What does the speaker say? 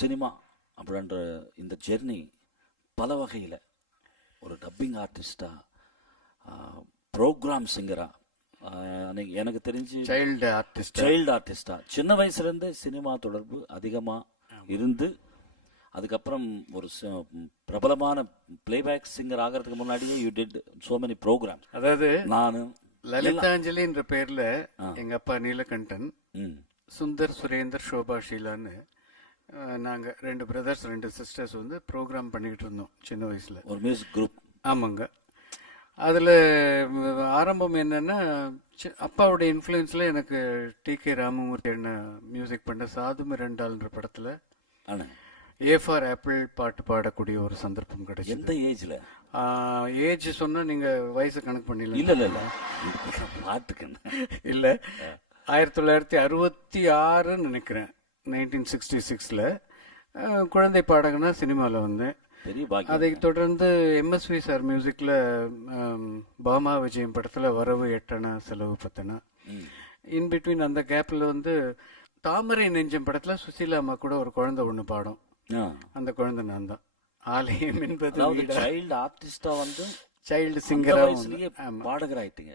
Cinema அப்படின்ற இந்த journey பல வகையில் ஒரு டப்பிங் ஆர்டிஸ்டா, ப்ரோக்ராம் சிங்கரா, எனக்கு தெரிஞ்சு சைல்டு ஆர்டிஸ்டா சின்ன வயசுலேருந்தே சினிமா தொடர்பு அதிகமாக இருந்து, அதுக்கப்புறம் ஒரு பிரபலமான பிளேபேக் சிங்கர் ஆகிறதுக்கு முன்னாடியே you did so many program. அதாவது நான் லலிதாஞ்சலின்ற பேர்ல எங்க அப்பா நீலகண்டன், சுந்தர், சுரேந்தர், ஷோபா, ஷீலான்னு நாங்க 2 பிரதர்ஸ் 2 சிஸ்டர்ஸ் வந்து ப்ரோக்ராம் பண்ணிக்கிட்டு இருந்தோம் சின்ன வயசுல. ஒரு மியூசிக் குரூப். ஆமாங்க. அதுல ஆரம்பம் என்னன்னா, அப்பாவுடைய இன்ஃப்ளூயன்ஸ்ல எனக்கு டி.கே. ராமமூர்த்தி என்ன மியூசிக் பண்ண சாது மிரண்டால்ன்ற படத்துல ஏ ஃபார் ஆப்பிள் பாட்டு பாடக்கூடிய ஒரு சந்தர்ப்பம் கிடைச்சது. எந்த ஏஜ்ல? ஏஜ் சொன்னா நீங்க வயசு கணக்கு பண்ணிடலாம். இல்ல இல்ல இல்ல பாட்டுக்கு இல்ல 1966 நினைக்கிறேன், 1966ல குழந்தை பாடகனா சினிமாவில் வந்தேன். அதை தொடர்ந்து எம்எஸ்வி சார் மியூசிக்ல பாமா விஜயம் படத்துல வரவு 8 செலவு 10. இன் பிட்வீன் அந்த கேப்ல வந்து தாமரை நெஞ்சம் படத்துல சுசீலா அம்மா கூட ஒரு குழந்தை ஒண்ணு பாடும். அந்த குழந்தை நான் தான். ஆலயம் என்பது சைல்டு ஆர்டிஸ்டா வந்து சைல்டு சிங்கரா பாடகர் ஆயிட்டீங்க.